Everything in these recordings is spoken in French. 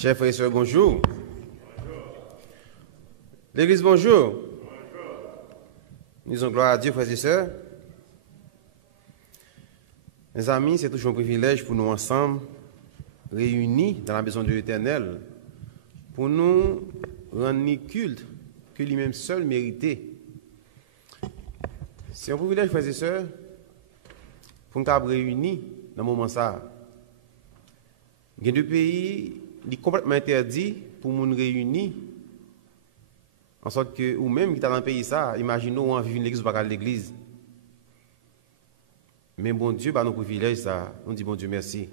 Chers frères et sœurs, bonjour. L'Église, bonjour. Nous disons gloire à Dieu, frères et sœurs. Mes amis, c'est toujours un privilège pour nous ensemble, réunis dans la maison de l'Éternel, pour nous rendre culte que lui-même seul méritait. C'est un privilège, frères et sœurs, pour nous être réunis dans ce moment ça. Il y a deux pays qui sont complètement interdits pour nous réunir, en sorte que, ou même qui est dans le pays ça, imaginons on vit une église ou pas l'église. Mais bon Dieu, bah, nos privilèges, ça, on dit bon Dieu merci.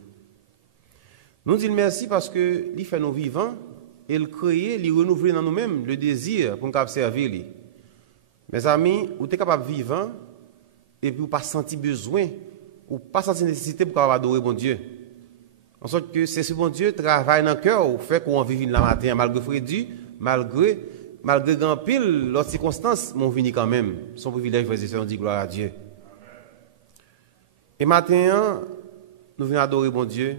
Nous disons merci parce que il fait nous vivants, et il crée, il renouvelle dans nous-mêmes le désir pour nous servir. Mes amis, vous êtes capable de vivre et puis vous pas sentir besoin ou pas sentir nécessité pour adorer bon Dieu. En sorte que c'est ce bon Dieu travaille dans le cœur, ou fait qu'on vive la matin malgré Frédéric, malgré grand pile, l'autre circonstance, mon vini quand même. Son privilège, frères et sœurs, on dit gloire à Dieu. Et matin, nous venons adorer bon Dieu.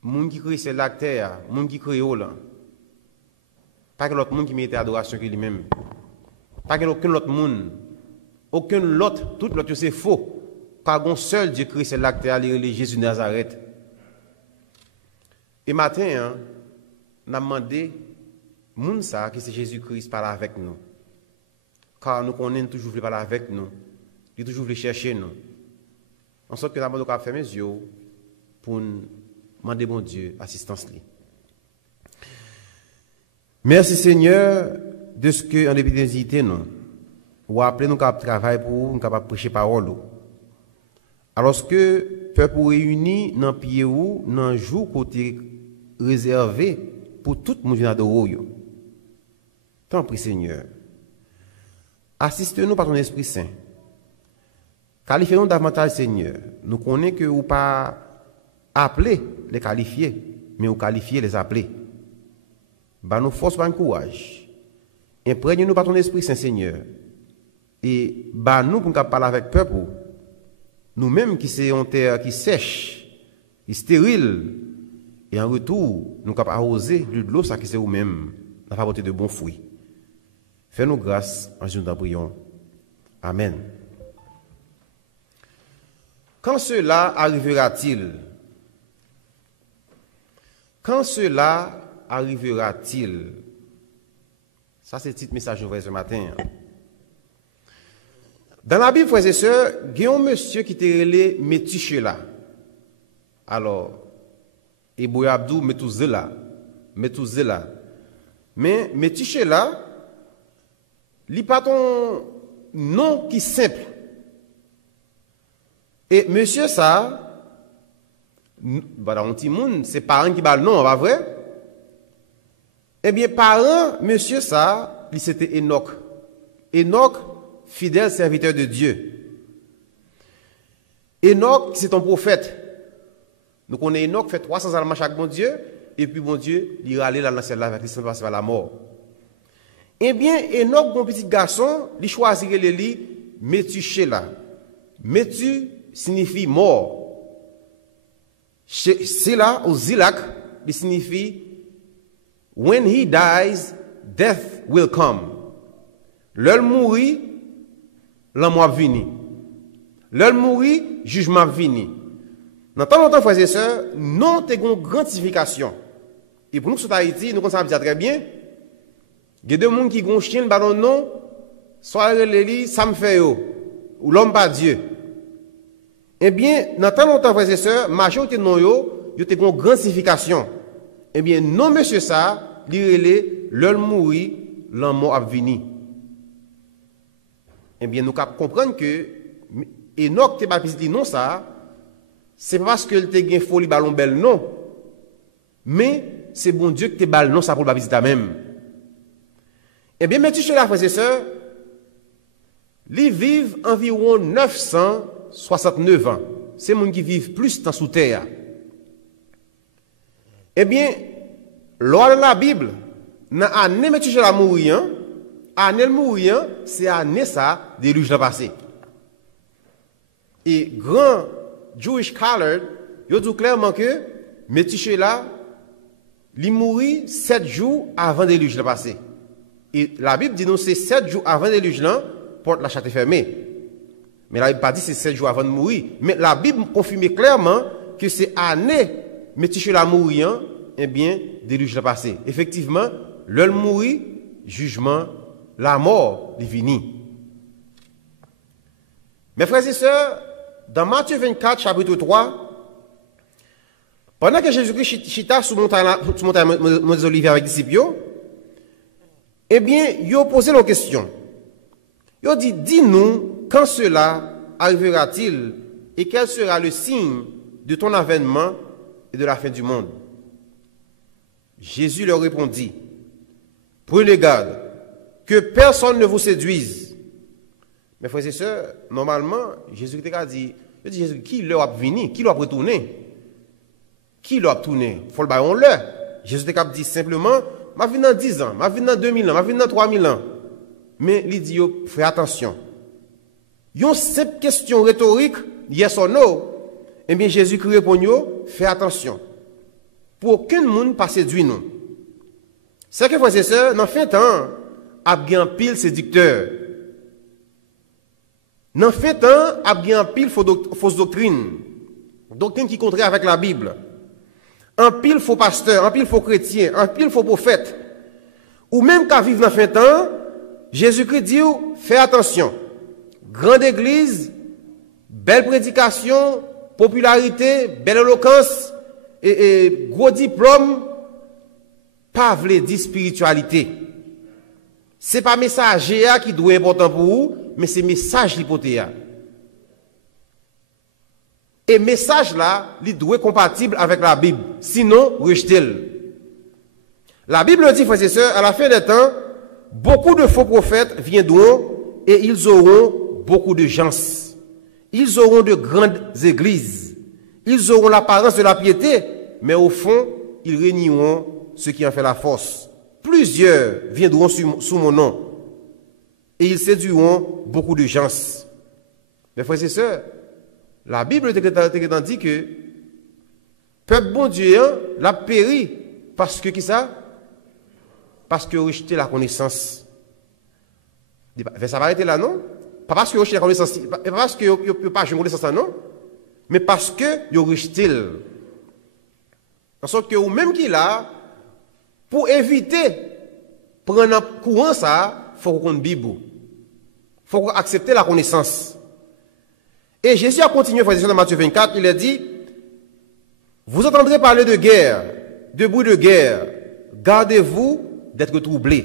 Moun qui crée c'est la terre, moun qui crée là. Pas que l'autre monde qui mérite adoration que lui-même. Pas que aucun autre monde. Aucun autre, tout l'autre c'est faux. Car un seul Dieu crée c'est la terre, Jésus de Nazareth. Et matin, on a demandé moun ça que c'est Jésus-Christ parle avec nous. Car nous connaissons toujours parler avec nous. Il toujours voulu chercher nous. En sorte que nous avons fait mes yeux pour demander bon Dieu assistance. Merci Seigneur de ce que en dépit des hésiter nous. Ou appeler nous capable travail pour nous capable prêcher parole. Alors que peuple réuni dans pied ou dans jour côté réservé pour tout le monde vient adorer. Tant prie Seigneur. Assiste-nous par ton Esprit Saint. Qualifiez-nous davantage, Seigneur. Nous connaissons que vous pas appeler les qualifier, mais vous qualifiez les appeler. Bah nous force, bah nous courage. Imprégnez-nous par ton Esprit Saint, Seigneur. Et bah nous pour nous parler avec le peuple, nous-mêmes qui sommes en terre qui sèche, qui stérile, et en retour, nous sommes arroser de l'eau, ça qui c'est vous-même, la fabriquer de bons fruits. Fais-nous grâce en Jésus nous prions. Amen. Quand cela arrivera-t-il? Quand cela arrivera-t-il? Ça, c'est le petit message que je ce matin. Dans la Bible, frères et sœurs, il y a un monsieur qui était relé Métuchéla. Alors, Ebo Abdou Metuzela. Mais Métuchéla, il n'y a pas ton nom qui est simple. Et monsieur ça, dans un petit monde, c'est parents qui bat le nom, pas vrai? Eh bien, parents, monsieur ça, c'était Enoch. Enoch, fidèle serviteur de Dieu. Enoch, c'est un prophète. Donc, on est Enoch, fait 300 ans chaque bon Dieu, et puis bon Dieu, il est allé dans celle-là avec Christ, passer par la mort. Eh bien, Enoch, mon petit garçon, il choisit le lit, Métuchéla. Métu signifie mort. Sela ou Zilak, il signifie when he dies, death will come. L'heure mourit, l'amour va venir. L'heure mourit, jugement va venir. Dans tant longtemps, frères et sœurs, nous avons une grandification. Et pour nous, sur Haïti, nous savons très bien. Il y a des gens qui ont un chien, non, soit les ça me fait ou l'homme pas Dieu. Eh bien, dans tant longtemps, frères et sœurs, majorité de nous, il y a une grandification. Eh bien, non, monsieur ça, l'heure mourir, l'amour va venir. Eh bien, nous comprenons que Enoch te baptisé dit non ça, c'est pas parce que te gain folie ballon belle non, mais c'est bon Dieu que te balle non ça pour le baptiser même. Eh bien, mettez chez la frères et sœurs, ils vivent environ 969 ans. C'est gens qui vivent plus dans sous terre. Eh bien, lors de la Bible, dans l'année mettez chez la mourir, année mourir, c'est année ça déluge la passé. Et grand Jewish scholar, il dit clairement que Métuséla, il mourit 7 jours avant le déluge de passé. Et la Bible dit nous c'est 7 jours avant le déluge là, porte la châte fermée. Mais la Bible pas dit c'est 7 jours avant de mourir. Mais la Bible confirme clairement que c'est année Métuséla mourir, eh bien, déluge de passé. Effectivement, l'heure mourir, jugement, la mort divine. Mes frères et sœurs, dans Matthieu 24, chapitre 3, pendant que Jésus-Christ chita sous montagne des Oliviers avec les disciples, eh bien, il a posé la question. Il a dit, dis-nous, quand cela arrivera-t-il et quel sera le signe de ton avènement et de la fin du monde? Jésus leur répondit, prenez garde, que personne ne vous séduise. Mes frères et sœurs, normalement, Jésus-Christ a dit, Jésus, qui leur a venu, qui leur a retourné? Qui leur a tourné? Il faut le bailler leur. Jésus a dit simplement, ma vie dans 10 ans, ma vie dans 2000 ans, ma vie dans 3000 ans. Mais il dit, fais attention. Une simple question rhétorique, yes or no, eh bien Jésus-Christ répond, fais attention. Pour aucun monde pas séduire nous. C'est que frères et sœurs, dans fin temps, a bien pile séducteur. Dans fin temps, a bien pile fausse doctrine. Doctrine qui contraire avec la Bible. Un pile faux pasteur, un pile faux chrétien, un pile faux prophète. Ou même qu'à vivre dans fin temps, Jésus-Christ dit, fais attention. Grande église, belle prédication, popularité, belle éloquence, et gros diplôme, pas vle dire spiritualité. C'est pas message qui doit être important pour vous, mais c'est message l'hypothèse. Et message là, il doit être compatible avec la Bible. Sinon, rejetez-le. La Bible dit, frères et sœurs, à la fin des temps, beaucoup de faux prophètes viendront et ils auront beaucoup de gens. Ils auront de grandes églises. Ils auront l'apparence de la piété, mais au fond, ils régneront ceux qui en fait la force. Plusieurs viendront sous mon nom et ils séduiront beaucoup de gens. Mes frères et sœurs, la Bible dit que peuple bon Dieu l'a péri parce que qui ça? Parce que rejeté la connaissance. Ça va arrêter là, non? Pas parce que rejeté la connaissance, pas parce que vous ne pas jouer connaissance là, non? Mais parce que vous rejeté. En sorte que vous-même qui là, pour éviter prendre un courant ça, il faut qu'on Bible. Il faut accepter la connaissance. Et Jésus a continué dans Matthieu 24, il a dit, vous entendrez parler de guerre, de bruit de guerre, gardez-vous d'être troublés.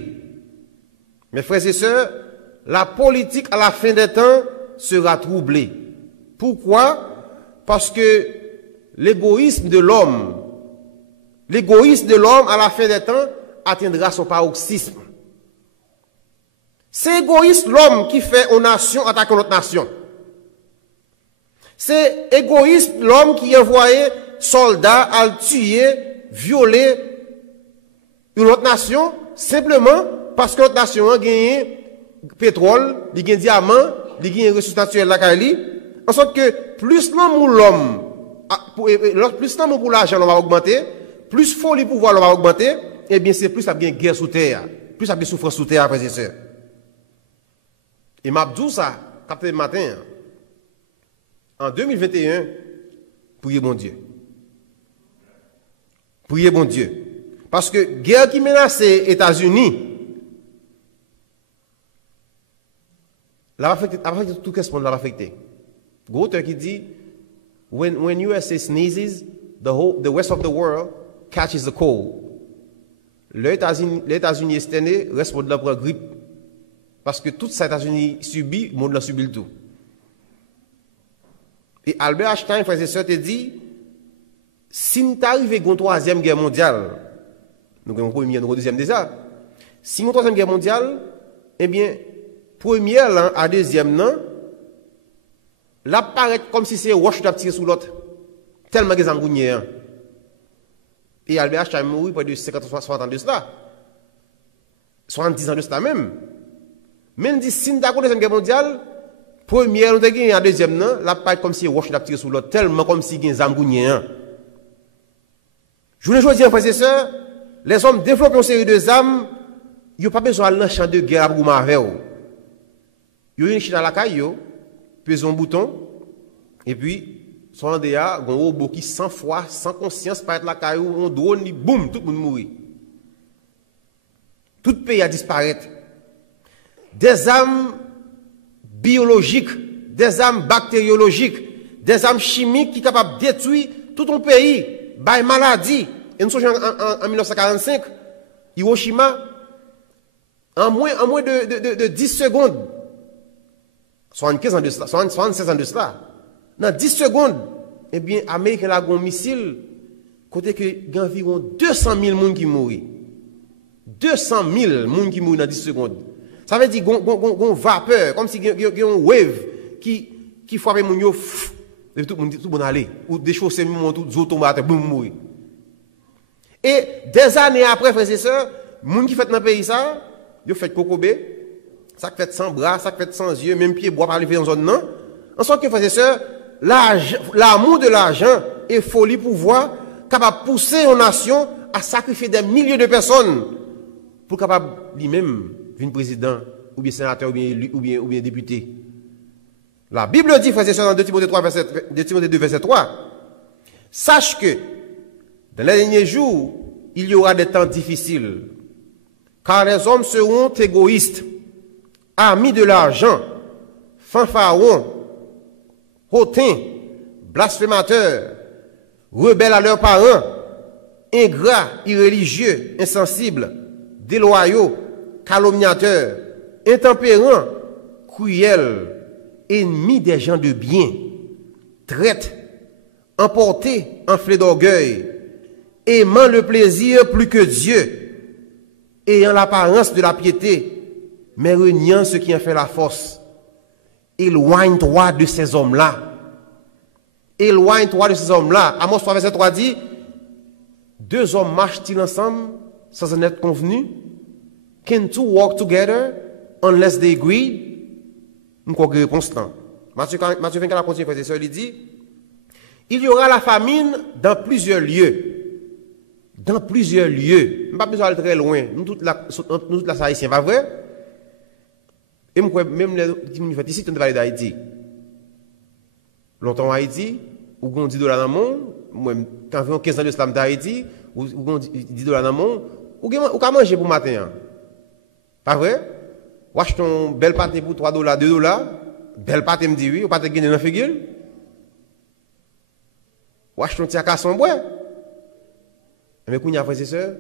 Mes frères et sœurs, la politique à la fin des temps sera troublée. Pourquoi? Parce que l'égoïsme de l'homme à la fin des temps atteindra son paroxysme. C'est égoïste l'homme qui fait une nation attaquer notre nation. C'est égoïste l'homme qui envoyait soldats à tuer, violer une autre nation, simplement parce que notre nation a gagné pétrole, il gagne diamant, il gagne ressources naturelles la Kali. En sorte que plus l'amour l'homme, plus l'amour pour l'argent va augmenter, plus folie pouvoir va augmenter, et bien c'est plus ça gagne guerre sous terre, plus ça gagne souffrance sous terre, frères et sœurs. Et m'a dit ça, capté matin. En 2021, priez bon Dieu. Priez bon Dieu. Parce que guerre qui menace les États-Unis, l'a affecté, tout ce monde l'a affecté. Gauteur qui dit, when USA sneezes, the rest of the world catches the cold. Les États-Unis est responsable pour la grippe. Parce que tout ça, les États-Unis subit, le monde l'a subi le tout. Et Albert Einstein, frères et sœurs, te dit, si nous arrivons à une troisième guerre mondiale, nous avons une première, nous avons une deuxième déjà. Si nous avons une troisième guerre mondiale, eh bien, première là, à deuxième là, là paraît comme si c'est roche qui a tiré sous l'autre. Tellement que c'est un. Et Albert Einstein mourut près de 50-60 ans de cela. 70 ans de cela même. Mais nous dit, si nous avons une deuxième guerre mondiale, première, nous avons gagné la deuxième, là paraît comme si roche qui a tiré sous l'autre. Tellement comme si il y a un. Je vous le dis, frères et sœurs, les hommes développent une série de armes, ils n'ont pas besoin d'un champ de guerre pour marrer. Ils ont une chine à la caille, pesent un bouton, et puis, son DA, un robot qui sans foi, sans conscience, par la caille, on drone, boum, tout le monde mourit. Tout pays a disparu. Des armes biologiques, des armes bactériologiques, des armes chimiques qui sont capables de détruire tout un pays, par maladie. Et nous sommes en 1945, Hiroshima, en moins de 10 secondes, 75 ans de cela, 76 ans de cela, dans 10 secondes, eh bien, l'Amérique a un missile, côté que il y a environ 200 000 personnes qui mourent. 200 000 personnes qui mourent dans 10 secondes. Ça veut dire qu'il y a une vapeur, comme si il y a une wave qui frappe les gens, et tout le monde aller, ou des choses, c'est tout les automates, boum, mourir. Et des années après, frères et sœurs, les gens qui font dans le pays, ça, ils font cocobé, ça fait sans bras, ça fait sans yeux, même pied bois par arriver en zone non. En sorte que, frères et sœurs, l'amour de l'argent et folie pouvoir capable de pousser une nation à sacrifier des milliers de personnes pour capable lui-même devenir président ou bien sénateur ou bien député. La Bible dit, frères et sœurs, dans 2 Timothée 2, verset 3, sache que dans les derniers jours, il y aura des temps difficiles, car les hommes seront égoïstes, amis de l'argent, fanfarons, hautains, blasphémateurs, rebelles à leurs parents, ingrats, irréligieux, insensibles, déloyaux, calomniateurs, intempérants, cruels, ennemis des gens de bien, traites, emportés, enflés d'orgueil, aimant le plaisir plus que Dieu, ayant l'apparence de la piété, mais reniant ce qui en fait la force. Éloigne-toi de ces hommes-là. Éloigne-toi de ces hommes-là. Amos 3, verset 3 dit, 2 hommes marchent-ils ensemble sans en être convenus? Can 2 walk together unless they agree? Une réponse là. Matthieu 24 continue, frère et sœur, il dit, il y aura la famine dans plusieurs lieux. Dans plusieurs lieux. Pas besoin d'aller très loin. Nous toutes là, haïtiens, pas vrai? Et même les gens ici, tu vas d'Haïti. Longtemps en Haïti, ou on 10 $, dans le monde, moi, quand 15 ans de slam d'Haïti, ou on 10 $ dans le monde, ou qu'à manger pour matin. Pas vrai? Ou achète un bel pâté pour 3 $, 2 $, bel pâté me dit oui, ou pâté gagné dans la figure. Ou achète un petit casson bois. Mais quand il y a frères et sœurs,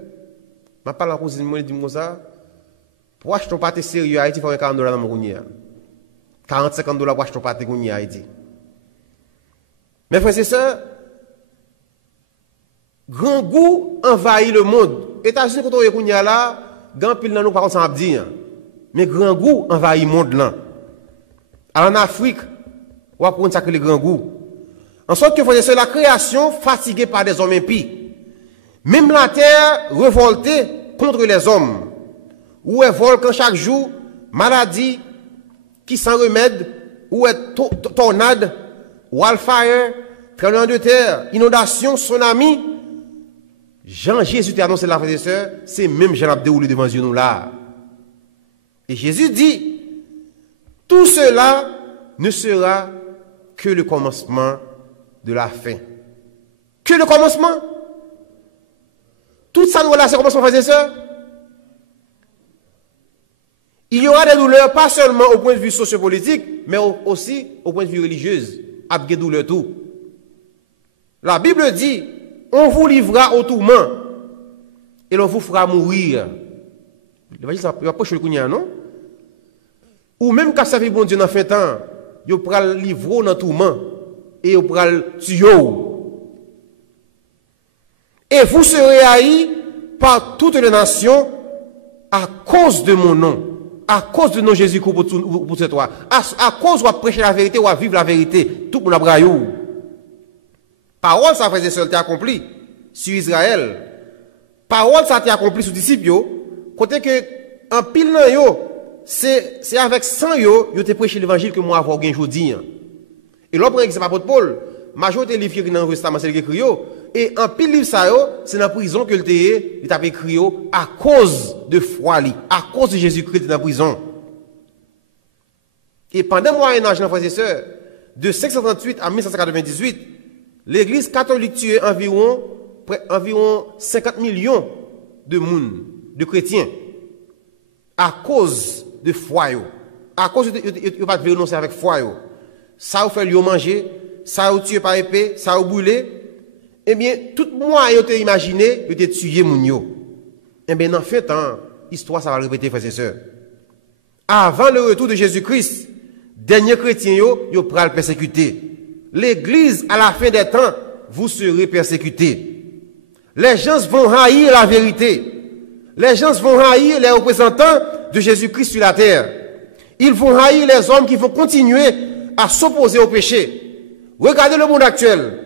je parle en cousine, je dis comme ça, pour acheter un pâté sérieux à Haïti, il faut 40 $ dans mon cougnier. 40-50 $ pour acheter un pâté cougnier à Haïti. Mais frères et sœurs, grand goût envahit le monde. États-Unis, quand on est cougnier là, grand pile dans nous, par contre, ça dire. Mais grand goût envahit le monde là. En Afrique, on va prendre ça que le grand goût. En sorte que, frères et sœurs, la création fatiguée par des hommes impies. Même la terre révoltée contre les hommes. Où est volcan chaque jour, maladie qui sans remède, où est tornade, wildfire, tremblement de terre, inondation, tsunami. Jean-Jésus t'a annoncé la frère et sœurs, c'est même Jean a déroulé devant nous là. Et Jésus dit, tout cela ne sera que le commencement de la fin. Que le commencement? Tout ça nous relâche, commencement, frères et sœurs. Il y aura des douleurs, pas seulement au point de vue sociopolitique, mais aussi au point de vue religieux. Il y a des douleurs tout. La Bible dit, on vous livrera au tourment et l'on vous fera mourir. L'évangile, ça va pas chez le Kounia, non? Ou même quand ça fait bon Dieu dans fin temps, il pourra le livrer dans le tourment et il pourra le tuer. Et vous serez haïs par toutes les nations à cause de mon nom. À cause de nom Jésus-Christ pour cette toi. À cause de prêcher la vérité ou à vivre la vérité. Tout le monde a braillou. Parole, ça faisait seul accompli sur Israël. Parole, ça a accompli sur les disciples. Côté que, en pile, c'est avec 100 yo te prêché l'évangile que moi avoir gagné aujourd'hui. Et là, par exemple, apôtre Paul, majorité des livres qui dans le Testament, c'est écrit, Et en pile livre ça, c'est dans la prison que il a écrit à cause de foi, à cause de Jésus-Christ dans la prison. Et pendant le Moyen-Âge, frères et sœurs, de 538 à 1598, l'Église catholique tuait environ 50 millions de monde, de chrétiens, à cause de foi, à cause de ne pas renoncer avec foi. Ça vous fait manger, ça vous tuer par épée, ça vous brûler. Eh bien, tout moyen vous imaginé, vous avez tué moun yo. Eh bien, en fait, l'histoire, ça va le répéter, frères et sœurs. Avant le retour de Jésus-Christ, derniers chrétiens, yo pral persécuter. L'Église, à la fin des temps, vous serez persécutés. Les gens vont haïr la vérité. Les gens vont haïr les représentants de Jésus-Christ sur la terre. Ils vont haïr les hommes qui vont continuer à s'opposer au péché. Regardez le monde actuel.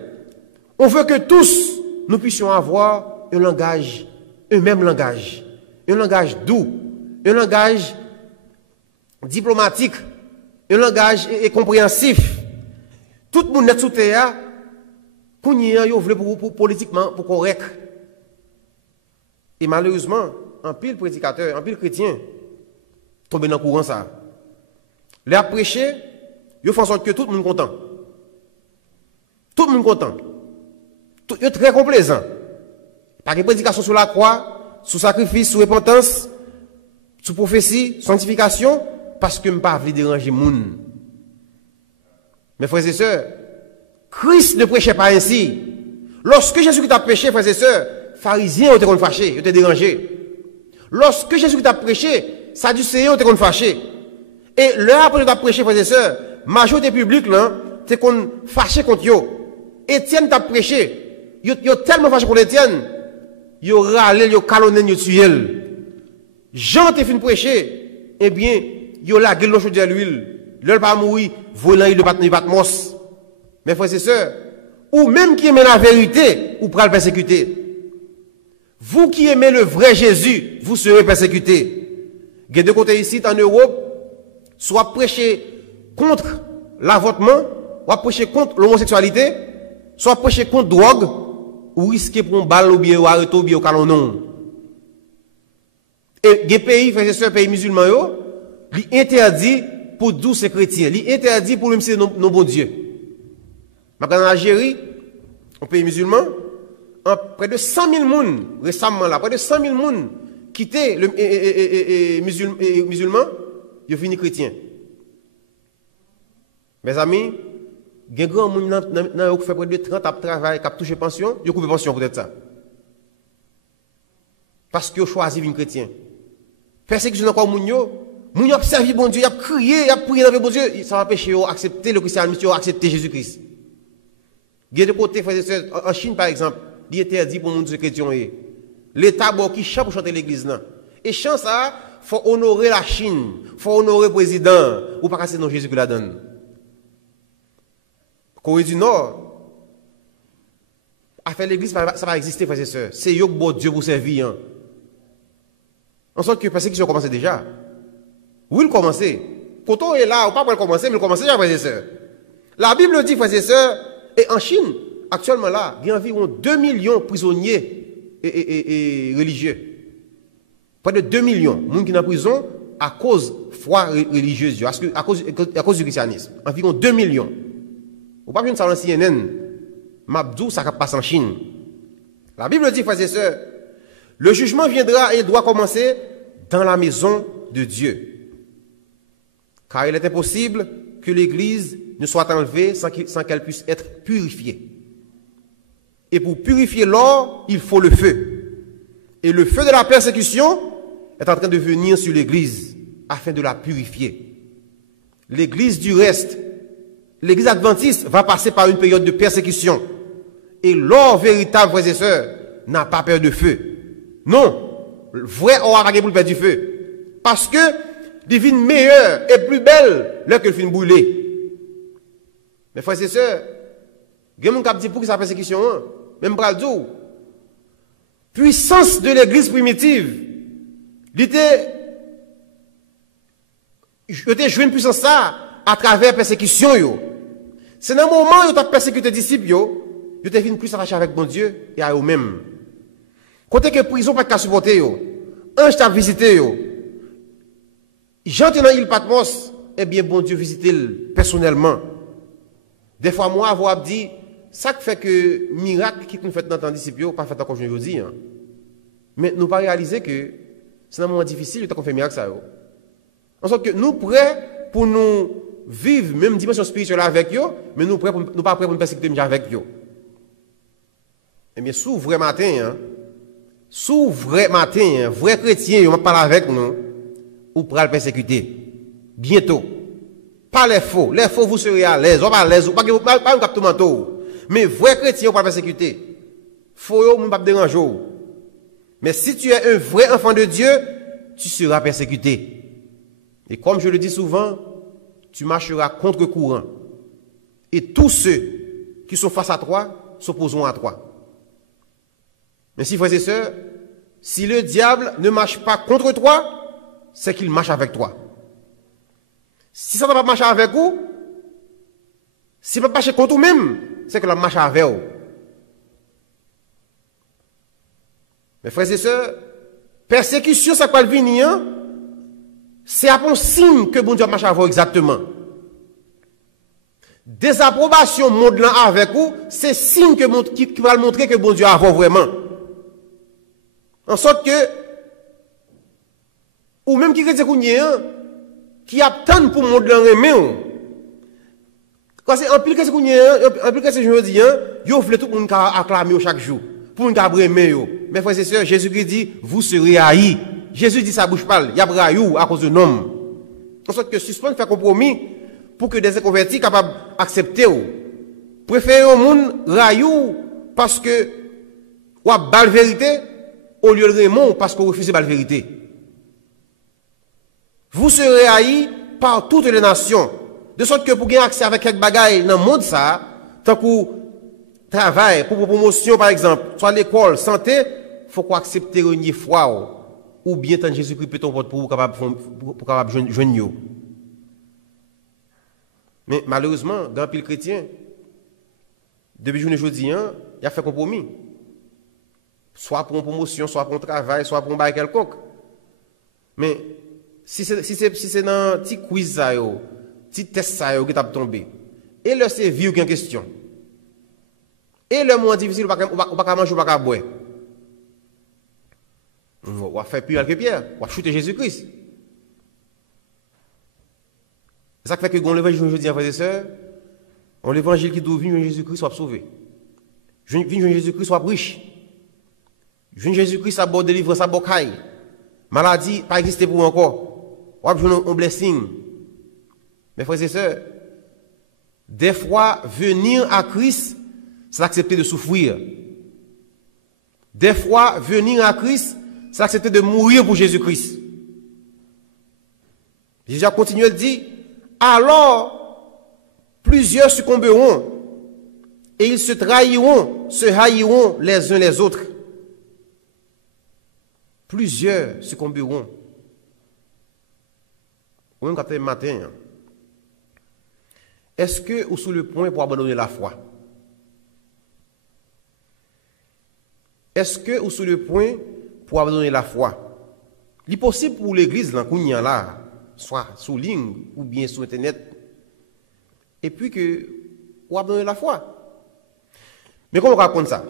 On veut que tous, nous puissions avoir un langage, un même langage. Un langage doux, un langage diplomatique, un langage compréhensif. Tout le monde est sous terre, qu'on y a, pour politiquement, pour correct. Et malheureusement, un pile prédicateur, un pile chrétien, tombent dans le courant ça. Les prêcher, ils font en sorte que tout le monde est content. Tout le monde est content. Ils sont très complaisants. Par des prédications sur la croix, sur sacrifice, sur repentance, sur prophétie, sanctification, parce que je ne veux pas déranger les gens. Mes frères et sœurs, Christ ne prêchait pas ainsi. Lorsque Jésus a prêché, frères et sœurs, pharisiens ont été fâchés, ils ont été dérangés. Lorsque Jésus a prêché, sadducéens ont été fâchés. Et l'heure après a prêché, frères et sœurs, majorité publique, là, c'est qu'on fâché contre eux. Étienne t'a prêché. Ils ont tellement fâché contre Étienne. Ils ont râlé, ils ont calonné, ils ont tué. Jean t'a fait prêcher. Eh bien, ils ont lagué l'eau chaude à l'huile. L'heure pas mourir, volant, il ne bat mos. Mes frères et sœurs, ou même qui aimez la vérité, ou pral persécuter. Vous qui aimez le vrai Jésus, vous serez persécutés. Il y a deux côtés ici, en Europe, soit prêcher contre l'avortement, soit prêcher contre l'homosexualité, soit prêcher contre drogue, ou risquer pour un balle ou bien ou arrêter ou bien au calonon. Et des pays, frères et sœurs, pays musulmans, ils interdit pour 12 chrétiens, ils interdit pour même si nos bons dieux. Maintenant en Algérie, un pays musulman, près de 100 000 personnes, récemment là, près de 100 000 personnes quitté le musulman, ils ont fini chrétien. Mes amis, il y a grand monde qui fait près de 30 ans de travail, qui a touché pension, ils ont coupé pension peut-être ça. Parce qu'ils ont choisi de chrétien. Persécution encore moun a servi bon Dieu, il a crié, il a prié dans le bon Dieu, ça va empêcher d'accepter le christianisme, d'accepter Jésus-Christ. Il y a des côtés, frères et sœurs, en Chine par exemple, il est interdit pour les chrétiens. L'État qui chante pour chanter l'église. Et chant ça, il faut honorer la Chine, il faut honorer le président, ou pas casser non Jésus qui la donne. Corée du Nord, à faire l'église, ça va exister, frères et sœurs. C'est eux que Dieu vous servir. En sorte que la persécution commence déjà. Oui, il commence. Quand on est là, on ne peut pas commencer, mais il commence déjà, frères et sœurs. La Bible dit, frères et sœurs, et en Chine, actuellement là, il y a environ 2 millions de prisonniers et religieux. Près de 2 millions de gens qui sont en prison à cause de la foi religieuse, à cause du christianisme. Environ 2 millions. Vous ne pouvez pas dire ça dans CNN. Mabdou, ça passe en Chine. La Bible dit, frères et sœurs, le jugement viendra et doit commencer dans la maison de Dieu. Car il est impossible que l'Église ne soit enlevée sans qu'elle puisse être purifiée. Et pour purifier l'or, il faut le feu. Et le feu de la persécution est en train de venir sur l'Église afin de la purifier. L'Église du reste, l'Église adventiste va passer par une période de persécution. Et l'or véritable, frères et sœurs, n'a pas peur de feu. Non, le vrai or a pas peur du feu. Parce que devine meilleure et plus belle l'heure que le film brûlé. Mes frères et sœurs, il y a des gens qui disent pour que ça persécution, même pas le tout. Puissance de l'église primitive, il était joué une puissance ça à travers la persécution. C'est dans le moment où tu as persécuté les disciples, ils deviennent plus attachés avec bon Dieu et à eux-mêmes. Côté que prison pas qu'à supporter yo, ange t'a visité yo. J'entends dans l'île Patmos, eh bien bon Dieu visite personnellement. Des fois moi avoir dit ça fait que miracle qui nous fait dans temps disciples pas fait encore aujourd'hui hein. Mais nous pas réaliser que c'est un moment difficile de faire miracle ça yo. En sorte que nous prêts pour nous vivre même dimension spirituelle avec eux, mais nous pas prêts pour nous persécuter avec eux. Eh bien sous vrai matin hein, vrai chrétien, on parle avec nous, ou pour le persécuter. Bientôt. Pas les faux vous serez à l'aise, on pas à l'aise, pas un capteur manteau. Mais vrai chrétien, on va persécuter. Faux, on ne va pas déranger. Mais si tu es un vrai enfant de Dieu, tu seras persécuté. Et comme je le dis souvent, tu marcheras contre courant. Et tous ceux qui sont face à toi s'opposeront à toi. Mais si, frères et sœurs, si le diable ne marche pas contre toi, c'est qu'il marche avec toi. Si ça ne va pas marcher avec vous, si ça ne va pas marcher contre vous-même, c'est que la marche avec vous. Mes frères et sœurs, persécution, ça peut venir, c'est un signe que bon Dieu marche avec vous exactement. Désapprobation monde là avec vous, c'est signe qui va montrer que bon Dieu a vraiment. En sorte que, ou même qui qui attend pour monde là remet. Parce que en pile que je dis, yo voulez tout le monde acclamer chaque jour, pour nous remet. Mais frères et sœurs, Jésus-Christ dit, vous serez haïs. Jésus dit ça bouge pas, il y a braillou à cause d'un homme. En sorte que suspendre faire compromis pour que des convertis capables d'accepter. Préférez au monde raillou parce que ou a bal vérité au lieu de remon parce que vous refusez la vérité. Vous serez haïs par toutes les nations. De sorte que pour gagner accès avec quelques bagailles dans le monde, ça, tant que travail, pour promotion par exemple, soit l'école, santé, il faut qu'on accepte renier foi ou bien tant Jésus-Christ peut ton vote pour capable joindre. Mais malheureusement, dans le pile chrétien, depuis journée aujourd'hui, il a fait compromis. Soit pour une promotion, soit pour un travail, soit pour un bail quelconque. Mais si c'est dans un petit quiz, un petit test qui t'a tombé, et le c'est vie ou en question, et le moment difficile, on ne va pas manger, on ne va pas boire. On va faire plus que Pierre, on va shooter Jésus-Christ. C'est ça qui fait que quand l'évangile aujourd'hui, frères et sœurs, on l'évangile qui doit venir Jésus-Christ soit sauvé. Venir Jésus-Christ soit riche. Venir Jésus-Christ soit bon délivrance, soit bon caille. Maladie pas exister pour encore. On a besoin d'un blessing. Mes frères et sœurs, des fois, venir à Christ, c'est accepter de souffrir. Des fois, venir à Christ, c'est accepter de mourir pour Jésus-Christ. Jésus a continué de dire, alors, plusieurs succomberont et ils se trahiront, se haïront les uns les autres. Plusieurs succomberont. Ou même quand le matin, est-ce que vous êtes sur le point pour abandonner la foi? Est-ce que vous êtes sur le point pour abandonner la foi? Il est possible pour l'église, là, soit sous ligne ou bien sur Internet, et puis que vous abandonnez la foi. Mais comment on raconte ça?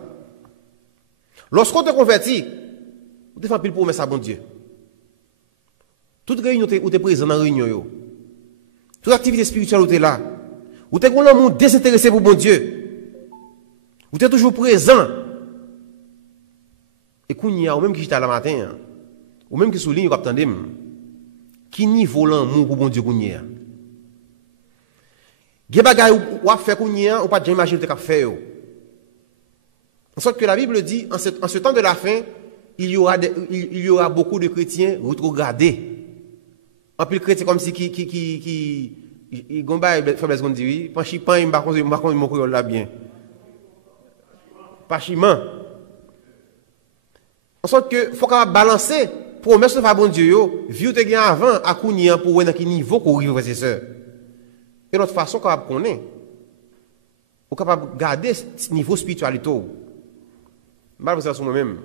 Lorsqu'on te convertit, vous te faites pile promesse à bon Dieu. Toute réunion où tu es présent dans la réunion, toute activité spirituelle où tu es là, où tu es un monde désintéressé pour bon Dieu, où tu es toujours présent. Et qu'on y a, ou même qui j'étais à la matin, ou même qui souligne, ou attendez, qui niveau l'amour pour bon Dieu qu'on y a. Il y a des choses qui fait qu'on y a, ou pas déjà imaginer ce qu'on fait. En sorte que la Bible dit, en ce temps de la fin, il y aura beaucoup de chrétiens rétrogradés. En plus, chrétien comme si il gomba faiblesse qu'on dit oui, pas chipan, il m'a connu mon créole là bien. Pas chiman. En sorte que faut qu'on balancer promesse de bon Dieu vieux te gain avant à kounia pour voir dans quel niveau qu'on arrive frères et sœurs. Et notre façon qu'on connaît. ou capable de garder ce niveau spiritualité. Je vais ça sur moi-même.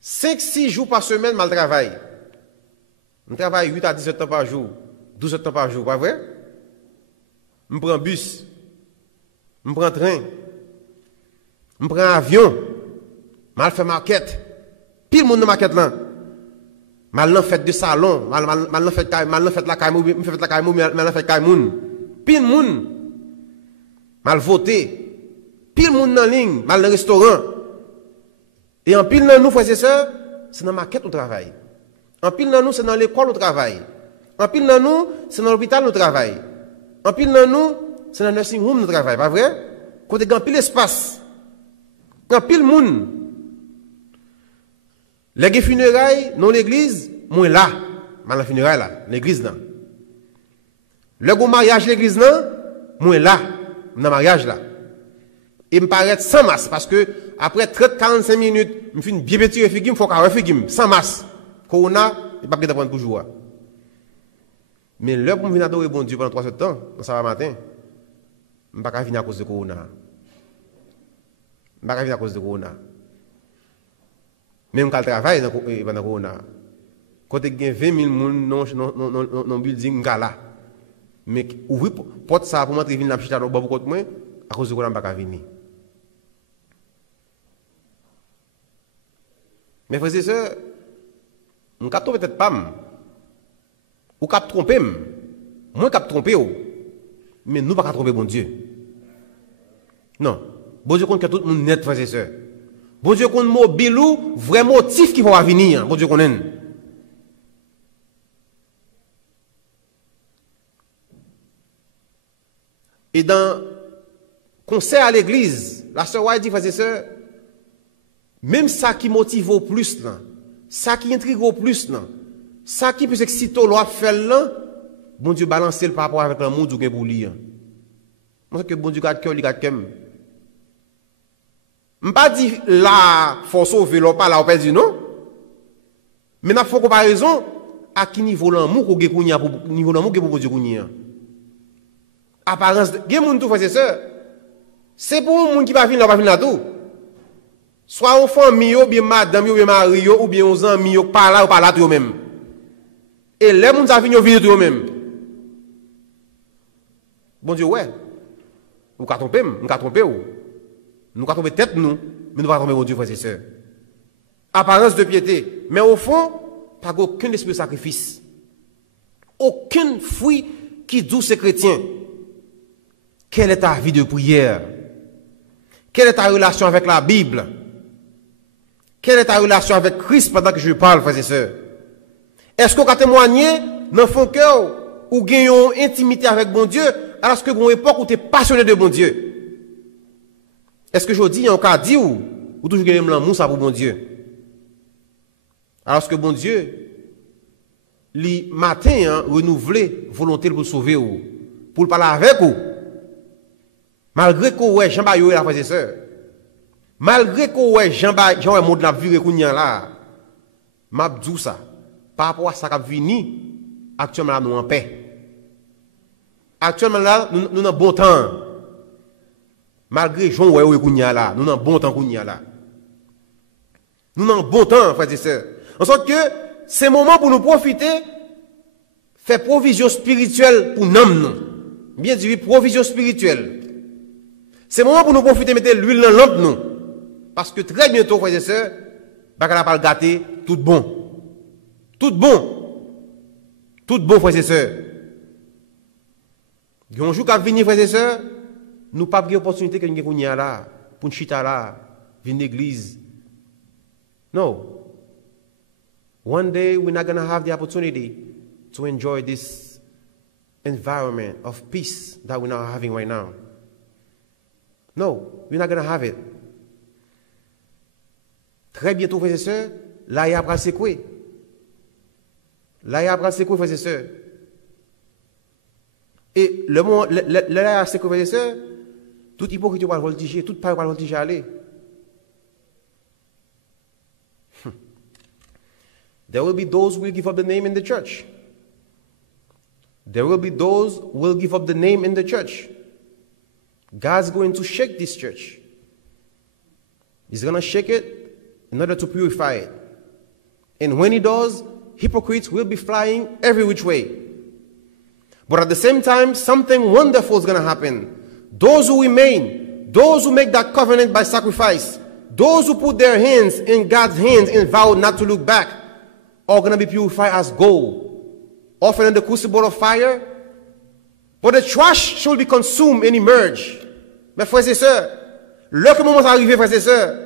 5-6 jours par semaine, je travaille. Je travaille 8 à 17 temps par jour, 12 temps par jour, pas vrai? Je prends bus, je prends train, je prends avion, je fais maquette. Pile le monde dans maquette là. Je fais de salon, je fais la caille, je fais la caille, je fais la caille. Pile le monde. Je voté. Pile le monde dans ligne, je dans le restaurant. Et en pile dans nous, frères et sœurs, c'est dans la maquette au travail. En pile dans nous, c'est dans l'école au travail. En pile dans nous, c'est dans l'hôpital au travail. En pile dans nous, c'est dans le nursing home au travail, pas vrai? Quand il y a pile espace, quand pile monde. Les funérailles dans l'église, moi là, dans la funéraille là, l'église là. Le mariage l'église là, moi là, dans le mariage là. Et me paraît sans masse parce que après 30-45 minutes, je fais une bien petite figure, il faut qu'on figure sans masse. Corona, il pas prendre pour jouer. Mais l'heure pour venir adorer bon Dieu pendant 3 heures de temps, dans ça matin, je ne peux pas venir à cause de Corona. Je ne peux pas venir à cause de Corona. Même quand je travaille pendant Corona, quand il y a 20 000 personnes dans le building, là. Mais ouvrir porte ça pour montrer que je suis dans le bas de moi, à cause de Corona, je ne peux pas venir. Mais frères et sœurs, je ne capte peut-être pas. Ou cap tromper, moi cap tromper, mais nous pas tromper bon Dieu. Non, bon Dieu compte que tout le monde net, frères et sœurs. Bon Dieu compte mobile ou vrai motif qui va venir. Bon Dieu connaît. Et dans concert à l'église, la sœur White dit, frères et sœurs, même ça qui motive au plus, là, ça qui intrigue au plus, là, ça qui peut exciter au loi faire là, bon Dieu balance le par rapport avec le monde ou pour lire. Moi que bon Dieu garde cœur, il garde cœur. Je ne pas dire là, faut sauver l'eau, pas là, on peut dire non. Mais il faut comparaison à qui niveau l'amour ou niveau l'amour que pour Dieu kounia. Apparence, il y a des gens qui font ça. C'est pour un monde qui va venir là, pas venir là tout. Soit en famille, ou bien madame, ou bien mari, ou bien aux amis, ou par là tout même. Et les gens qui viennent tout même. Bon Dieu, ouais. Nous ne trompons pas, nous ne trompons pas. Nous ne trompons tête, nous, mais nous ne trompons pas, bon Dieu, frères et sœurs. Apparence de piété. Mais au fond, pas aucun esprit de sacrifice. Aucun fruit qui doux ces chrétiens. Quelle est ta vie de prière? Quelle est ta relation avec la Bible? Quelle est ta relation avec Christ pendant que je parle, frères et sœurs? Est-ce qu'on a témoigné dans ton cœur ou gagnons intimité avec bon Dieu alors que une époque où tu es passionné de bon Dieu? Est-ce que je dis en cas dit ou toujours gagner l'amour ça pour bon Dieu? Alors que bon Dieu, le matin, renouvelé volonté pour sauver ou pour parler avec vous. Malgré que ouais Jean-Bayo la frères et sœurs. Malgré que ouais Jean-Bayo monde la vie kounya là. M'a dit ça par rapport à ça qui vini actuellement là nous en paix. Actuellement là nous dans bon temps. Malgré Jean ouais kounya là, nous dans bon temps kounya là. Nous dans bon temps frères et sœurs. En sorte que c'est moment pour nous profiter faire provision spirituelle pour nous. Bien dit provision spirituelle. C'est le moment pour nous profiter de mettre l'huile dans la lampe, nous. Parce que très bientôt, frères et sœurs, on va pas gâter tout bon. Tout bon. Tout bon, frères et sœurs. Un jour qui venir, frères et sœurs, nous n'avons pas d'opportunité que nous avons là, pour nous chita là, venir l'église. No. One day, we're not going to have the opportunity to enjoy this environment of peace that we're now having right now. No, we're not going to have it. Très bientôt, frères et sœurs, là, il y a brassé quoi? Là, il y a brassé quoi, frères et sœurs? Et le moment, là, il y a brassé quoi, frères et sœurs? Tout hypocrite va voltiger, tout pareil va voltiger aller. There will be those who will give up the name in the church. There will be those who will give up the name in the church. God's going to shake this church. He's going to shake it in order to purify it. And when he does, hypocrites will be flying every which way. But at the same time, something wonderful is going to happen. Those who remain, those who make that covenant by sacrifice, those who put their hands in God's hands and vow not to look back, are going to be purified as gold, often in the crucible of fire. But the trash should be consumed and emerge. Mes frères et sœurs, lorsque le moment est arrivé, frères et sœurs,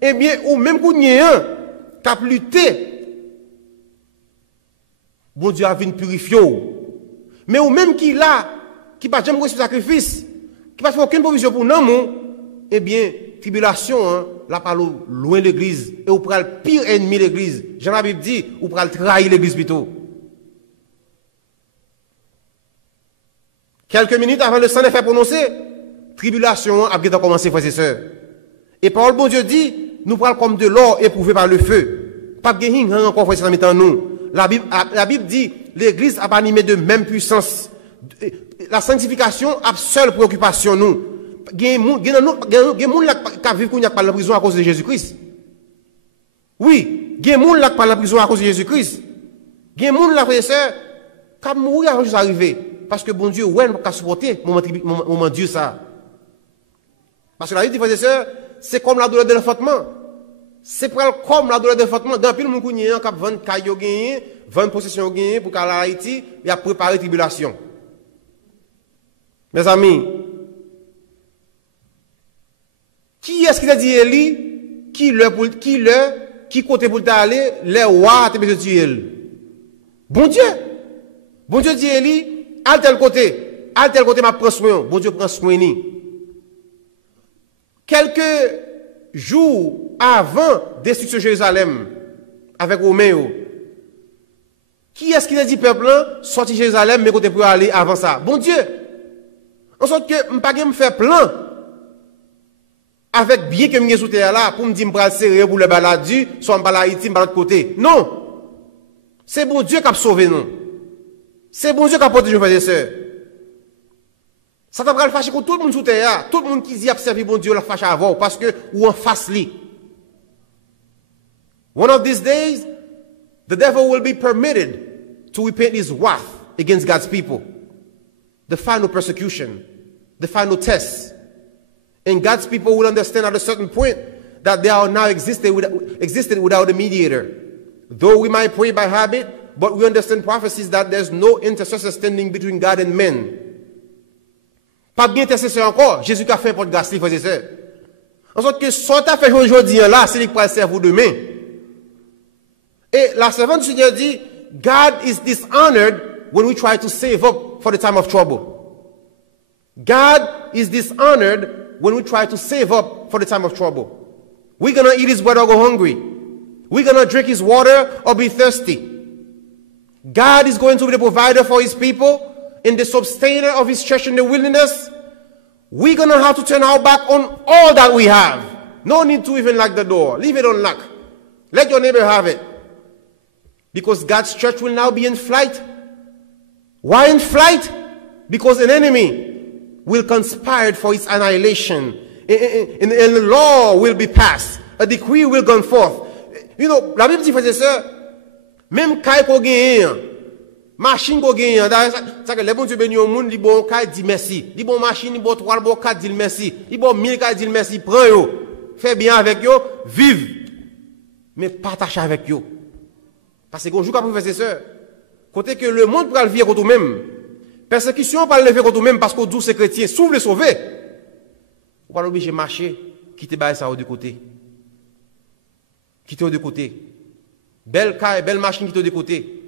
eh bien, ou même qu'on y ait un qui a lutté, bon Dieu a vu purifier. Mais ou même qui là, qui n'a jamais reçu sacrifice, qui n'a pas fait aucune provision pour nous, eh bien, tribulation, hein, là, par loin de l'église, et ou pral le pire ennemi de l'église. Jean la Bible dit, ou pral trahir l'église plutôt. Quelques minutes avant le sang d'être prononcé, tribulation a bien commencé, frères et sœurs. Et parole bon Dieu dit, nous prenons comme de l'or éprouvé par le feu. Pas de guérin encore, frères et sœurs, nous. La Bible dit, l'église a pas animé de même puissance. La sanctification a seule préoccupation, nous. Il y a des gens qui vivent par la prison à cause de Jésus-Christ. Oui, il y a des gens qui par la prison à cause de Jésus-Christ. Il y a des gens, frères et sœurs, qui mourir avant de arriver. Parce que bon Dieu, ouais, ne peut pas supporter moment Dieu ça. Parce que la vie des frères et sœurs, c'est comme la douleur de l'enfantement. C'est comme la douleur de l'enfantement. Dans le monde qui a 20 caillots gagnés, 20 possessions gagnées pour qu'à Haïti, il a préparé la tribulation. Mes amis, qui est-ce qui a dit Élie, qui côté pour t'aller, les rois te besoin de tuer. Bon Dieu. Bon Dieu dit Élie, à tel côté m'a prend soin. Bon Dieu prend soin ni. Quelques jours avant destruction de Jérusalem avec Romain, qui est-ce qui a dit peuple là sorti de Jérusalem mais côté pour aller avant ça? Bon Dieu. En sorte que m'pas me faire plan avec bien que me sous terre là pour me dire me serrer pour le baladu, soit me Haïti, me l'autre côté. Non. C'est bon Dieu qui a sauvé nous. C'est bon Dieu qui a protégé nos frères et sœurs. Ça t'a le fâcher contre tout le monde sous terre. Tout le monde qui dit a servi bon Dieu, la fâche avant parce que ou en face li. One of these days, the devil will be permitted to repent his wrath against God's people. The final persecution, the final test. And God's people will understand at a certain point that they are now existed without a mediator. Though we might pray by habit, but we understand prophecies that there's no intercessor standing between God and men. Pas bien intercesseur encore. Jésus qui a fait pour le grâce, frères et sœurs. En sorte que ce que fait aujourd'hui là, c'est qu'il pourra servir demain. Et la servante du Seigneur dit, God is dishonored when we try to save up for the time of trouble. God is dishonored when we try to save up for the time of trouble. We're going to eat his bread or go hungry. We're going to drink his water or be thirsty. God is going to be the provider for his people and the sustainer of his church in the wilderness. We're going to have to turn our back on all that we have. No need to even lock the door. Leave it unlocked. Let your neighbor have it. Because God's church will now be in flight. Why in flight? Because an enemy will conspire for its annihilation. And the law will be passed. A decree will go forth. You know, la Bible dit, frères et sœurs, même quand on gagne, machine qu'on gagne, ça que les bons Dieu bénis au monde, ils bon quand dit merci. Ils bon machine, ils bon 3, bon 4 dit merci. Ils bon 1000 quand dit merci, prends yo. Fais bien avec yo, vive. Mais partage avec yo. Parce que jour après frères et sœurs, côté que le monde pourra le vivre contre nous-mêmes. Persécution pas le faire contre nous-mêmes parce que nous c'est chrétiens, s'ouvre le sauver. On pas obligé de marcher, quitter bail ça de côté. Quitter de côté. Belle caille, belle machine quitter de côté.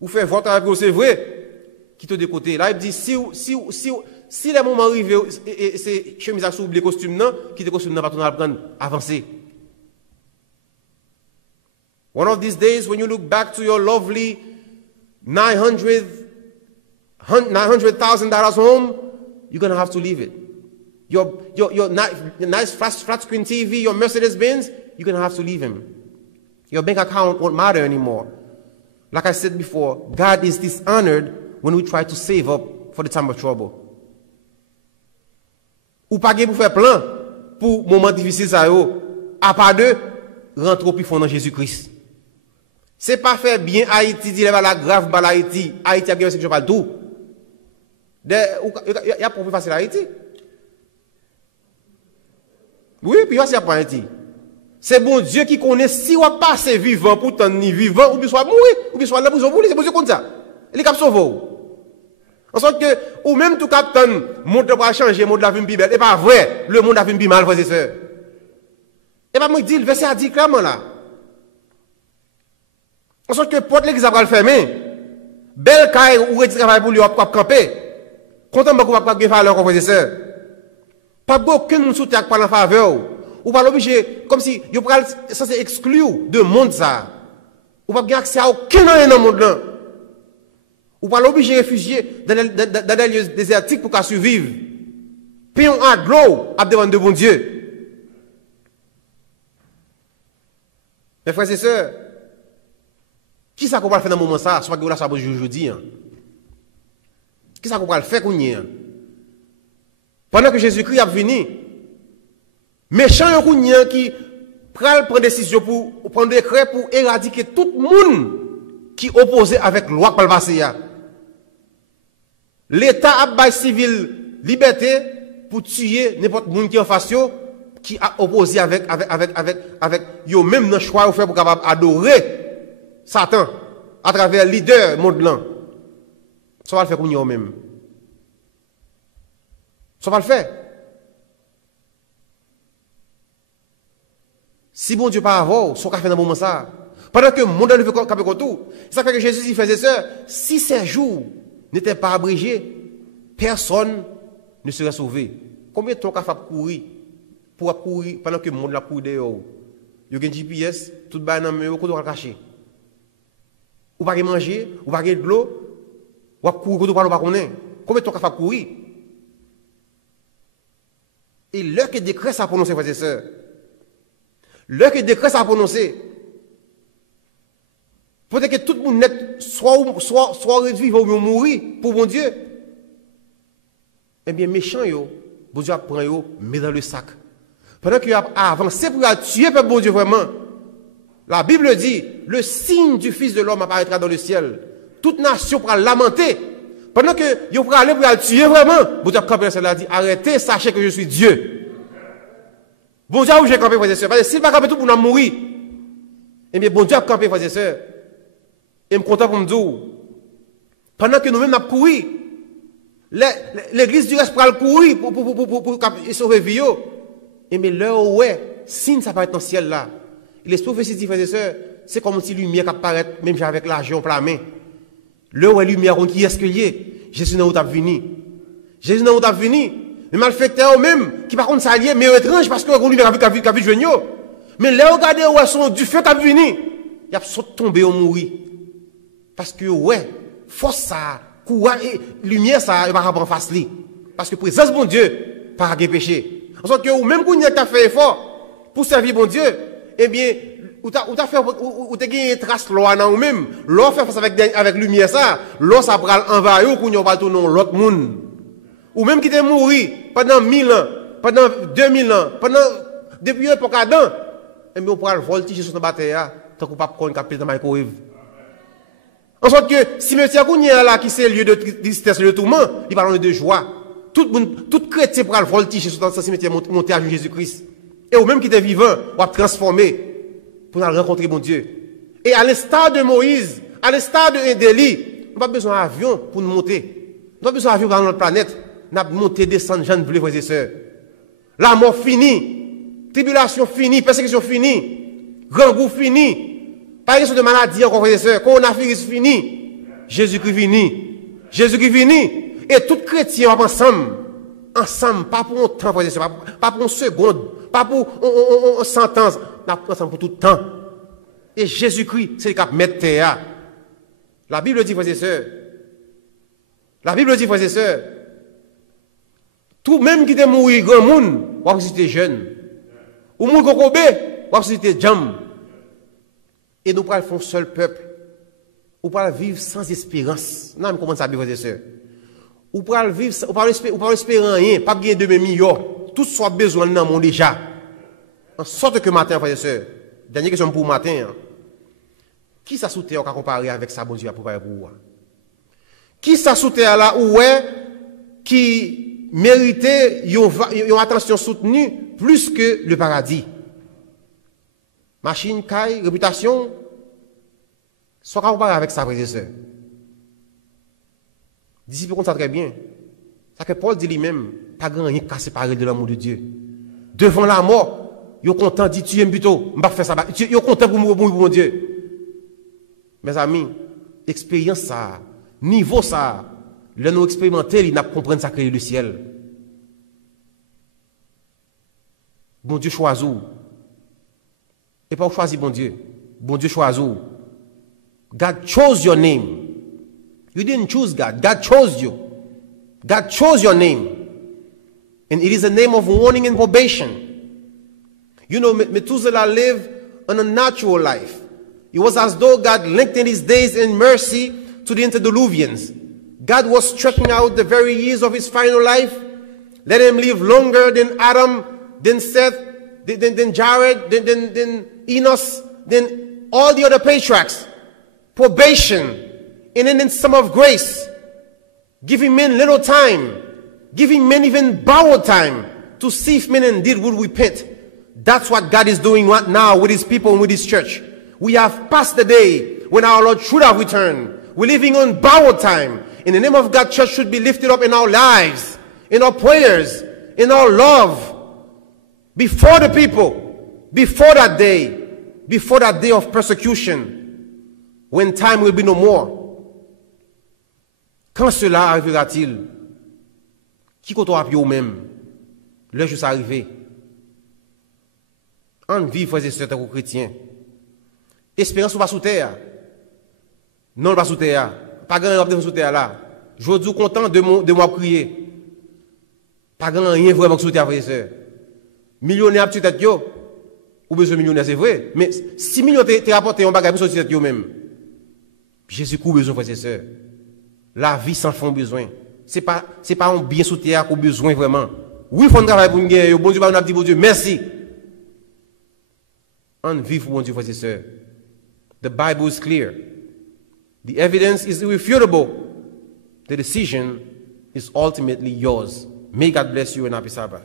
Ou faire vote avec vous, c'est vrai. Quitter de côté. Là il dit si les moments arrivent et c'est chemise à sous les costumes non, quitter costume non pas tourner à prendre avancer. One of these days when you look back to your lovely $900,000 home, you're going to have to leave it. Your nice flat screen TV, your Mercedes Benz, you're going to have to leave him. Your bank account won't matter anymore. Like I said before, God is dishonored when we try to save up for the time of trouble. Ou pas pour faire plan pour moment difficile ça yo, à part de rentrer au plus fond dans Jésus-Christ. C'est pas faire bien Haïti, dire la grave bal Haïti, Haïti a bien ce que je parle tout. Il y a pour facile Haïti. Oui, puis c'est pas Haïti. C'est bon Dieu qui connaît si on passe vivant pour tant ni vivant ou bien soit mourir ou bien soit là pour sauver, c'est bon Dieu comme ça. Il est capable de sauver. En sorte que ou même tout capitaine monde va changer, monde la vie plus belle, et pas vrai, le monde a vie plus mal frères et sœurs. Et pas moi dit le verset a dit clairement là. En sorte que porte l'église va le fermer. Belle caille ou reti travail pour lui va camper. Content beaucoup va bien faire frères et sœurs. Pas aucun monde sous terre parler en faveur. Ou pas l'obligé comme si yo pral censé exclure de monde ça. Ou pas avoir accès à aucun dans le monde là. Ou pas l'obligé réfugié dans des lieux désertiques pour qu'à survivre. Pion à l'eau à devant de bon Dieu. Mes frères et sœurs, qui ça qu'on va faire dans ce moment ça, soit que là ça aujourd'hui. Qui ça qu'on va faire qu'on y pendant que Jésus-Christ a venu, méchant yon qui prend décision pour prendre décret pour éradiquer tout le monde qui opposé avec la loi par le passé. L'État a bail civil liberté pour tuer n'importe qui qui en face qui a opposé avec yo même dans choix fait pour capable adorer Satan à travers leader monde là. Ça va le faire comme yo même. Ça va le faire. Si bon Dieu pas avoir, son café dans le moment ça. Pendant que le monde ne veut pas tout, ça fait que Jésus dit, frères et sœurs, si ces jours n'étaient pas abrégés, personne ne serait sauvé. Combien de temps qu'a fait courir pour courir pendant que le monde l'a couru dehors? Il y a un GPS, tout le monde est en caché. Ou pas manger, ou pas de l'eau, ou courir, ou pas connaître. Combien de temps qu'a fait courir? Et l'heure que décret ça a prononcé, frères et sœurs, l'heure que décret ça a prononcé, peut-être que tout le monde soit vivre ou mourir pour bon Dieu. Eh bien, méchant, bon Dieu prend yo, met dans le sac. Pendant qu'il a avancé pour tuer par bon Dieu vraiment, la Bible dit, le signe du Fils de l'homme apparaîtra dans le ciel. Toute nation pourra lamenter. Pendant que vous pourrez aller pour le tuer vraiment, bon Dieu a campé cela dit, arrêtez, sachez que je suis Dieu. Bon Dieu a j'ai campé, frères et sœurs. Parce que s'il va camper tout pour nous mourir, eh bien, bon Dieu a campé, frères et sœurs. Et je suis content pour me dire, pendant que nous-mêmes nous couru, l'église du reste pour courir pour sauver vie. Et mais l'heure où signe ça va être dans le ciel là. Les prophéties dit, frères et sœurs, c'est comme si la lumière apparaît, même avec l'argent plein main. L'heure où la lumière, qui est-ce qu'il y est? Jésus n'a pas venu. Jésus n'a pas venu. Les malfaiteurs eux-mêmes, qui par contre s'allient, mais étrange parce que la lumière a vu joigno. Mais là, regardez où sont du feu qui a venu. Il a tombé au mourir. Parce que, force ça, courage et lumière ça, il va en face lui. Parce que présence bon Dieu, pas de péché. En sorte que, ou même quand tu as fait effort pour servir bon Dieu, eh bien, ou t'as fait, ou t'as gagné une trace loi dans ou même, l'on fait face avec lumière ça, l'on ça pral envahir ou qu'on y va tourner l'autre monde. Ou même qui t'est mouru pendant 1000 ans, pendant 2000 ans, depuis l'époque d'Adam, et bien on pourra le voltiger sur notre bataille, tant qu'on ne peut pas capter dans la microwave. En sorte que, si M. Kounia là, qui c'est le lieu de tristesse, le tourment, il parle de joie. Tout chrétien pourra le voltiger sur ce cimetière monter à Jésus-Christ. Et ou même qui était vivant, on va transformer pour rencontrer mon Dieu. Et à l'instar de Moïse, à l'instar d'Élie, on n'a pas besoin d'avion pour nous monter. On n'a pas besoin d'avion dans notre planète. On a monté, descendre, jeunes, frères et sœurs. La mort finie, tribulation finie, persécution finie, grand goût fini, pas question de maladie encore, frères et sœurs, coronavirus fini, Jésus-Christ fini, Jésus-Christ fini, et tout chrétien va ensemble, pas pour un temps, frères et sœurs, pas pour une seconde, pas pour une sentence, ensemble pour tout le temps. Et Jésus-Christ, c'est le cap mettre terre. La Bible dit, frères et sœurs, la Bible dit, frères et sœurs, tout même qui est mort, grand monde, ou si tu es jeune. Ou moun kokobé, ou si tu es jam. Et nous pourrons faire un seul peuple. Ou pourrons vivre sans espérance. Non, mais comment ça, frères et sœurs? Ou pas vivre, ou pas espérer rien, pas gagner de millions. Tout soit besoin dans le monde déjà. En sorte que matin, frères et sœurs, dernière question pour matin. Qui ça sous terre on comparer avec ça, bon Dieu, pour vous? Qui ça sous terre là, ou qui méritait une attention soutenue plus que le paradis? Machine, caille, réputation, soit comparer avec ça, frères et sœurs. Disciples comprennent ça très bien. Ça que Paul dit lui-même, pas grand rien qu'à séparer de l'amour de Dieu. Devant la mort, ils sont contents, dit tu aimes plutôt, je vais faire ça. Ils sont contents pour mourir pour mon Dieu. Mes amis, expérience ça, niveau ça, le nous expérimenter, il n'a pas compris ça créer le ciel. Bon Dieu choisit. Et pas choisir bon Dieu. Bon Dieu choisit. God chose your name. You didn't choose God. God chose you. God chose your name. And it is a name of warning and probation. You know, Methuselah lived on a natural life. It was as though God lengthened his days in mercy to the antediluvians. God was stretching out the very years of his final life. Let him live longer than Adam, than Seth, than Jared, than Enos, than all the other patriarchs. Probation. And then some of grace, giving men little time, giving men even borrowed time to see if men indeed would repent. That's what God is doing right now with his people and with his church. We have passed the day when our Lord should have returned. We're living on borrowed time. In the name of God, church should be lifted up in our lives, in our prayers, in our love, before the people, before that day of persecution, when time will be no more. Quand cela arrivera-t-il? Qui compte à vous même? Le jour arrivé. En vie, frères et sœurs, tant que chrétiens. Espérance va sous terre. Non, pas sous terre. Pas grand chose sous terre là. Je suis content de moi crier. Pas grand rien vraiment sous terre, frères et sœurs. Millionnaire petit tête yo. Ou besoin millionnaire, c'est vrai. Mais 6 millions t'es rapporté un bagage pour sortir tête yo même. Jésus a besoin, frères et sœurs. La vie sans fond besoin. C'est pas un bien sous terre qu'on a besoin vraiment. Oui, il faut travailler pour une guerre. Bon Dieu, on a dit bon Dieu, merci. On vit pour bon Dieu, frères et sœurs. The Bible is clear. The evidence is irrefutable. The decision is ultimately yours. May God bless you and happy Sabbath.